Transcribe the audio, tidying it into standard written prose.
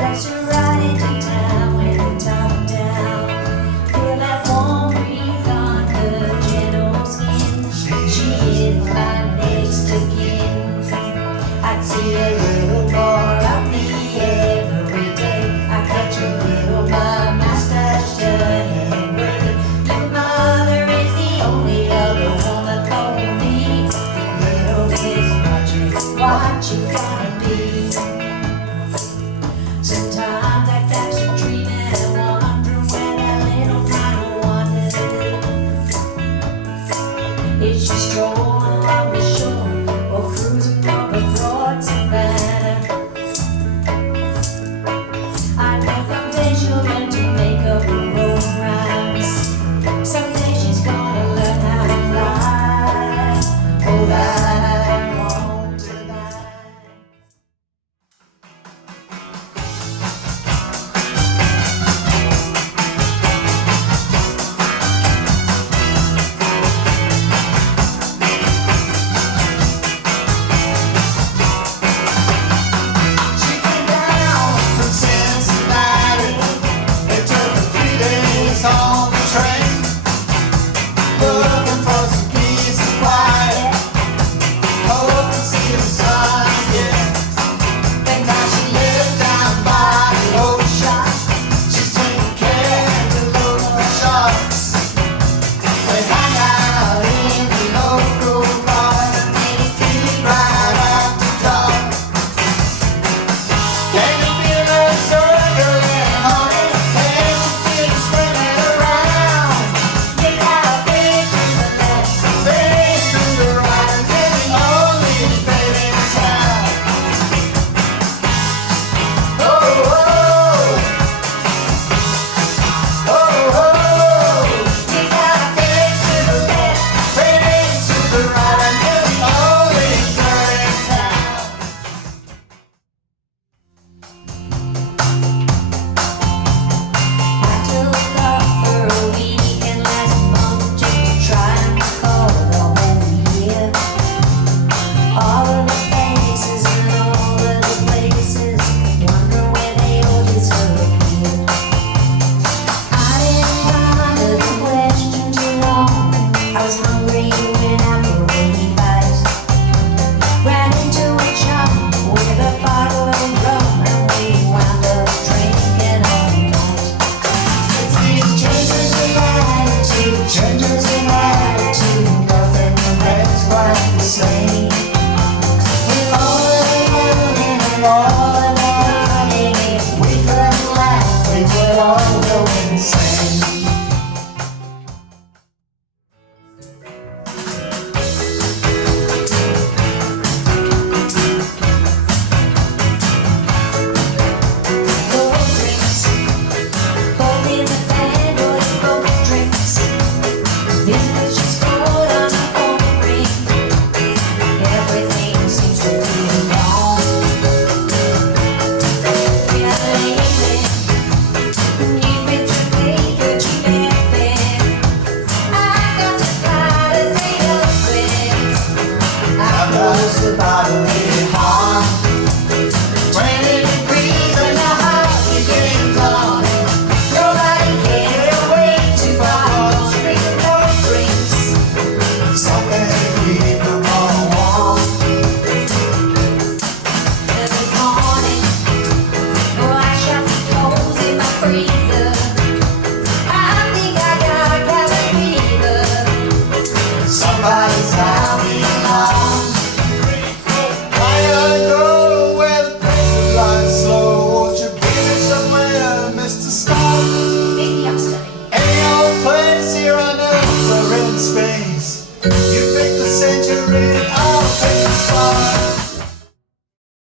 Likes to ride into town with the top down. Feel that warm breeze on her gentle skin. She is my next of kin. I'd see a little more of me every day. I catch a little my mustache turning gray. Your mother is the only other woman for me. Little Miss Marjorie, what you gonna be? Sometimes I catch a dream and wonder where that little tiny one is. Is she strolling along the shore or cruising over broad savannah? I know someday she'll learn to make up her own rhymes. Someday she's gonna learn how to fly. Oh, I won't deny. She came down from Cincinnati. It took her 3 days on the train, looking for some peace and quiet, hope to see the sun again. And now she lives down by the ocean. She's taking care to look for sharks. They hang out in the local bar and eat right after dark. Can you feel her circling on it? Can you feel her swimming around? You got a face to the left, face to the right, and you're the only baby in town. Oh, oh, oh, oh. You got a face to the left, face to the right, and you're the only girl in town. I took off for a weekend last month just to try and recall the whole year. All of the faces and all of the places, wonder where they all disappeared. I didn't ponder the question too long. I was hungry when I put a bite. Ran into a shop with a bottle of rum and we wound up drinking all night. It's these changes in attitude, Changes in attitude, nothing remains quite the same. with all of the learning and all of the learning. If we couldn't laugh, We would all go insane. cold drinks, cold in the band or the cold drinks. Visitors just cold on the phone ring. Everything seems to be wrong. Yeah, lately, you've been too late, but you've been fair. I got to fly to St. Elizabeth. I was about to leave home. 20 degrees and your heart begins on. Nobody cares, way too far. Drinking cold drinks. Something people gonna want. This morning, oh, I shot some clothes in my freezer. I think I got a cabin fever. Somebody's out alone. I gotta go where the pace lies slow. Won't you bring me somewhere, Mr. Scott? Maybe I'm studying. Any old place here on earth or in space. You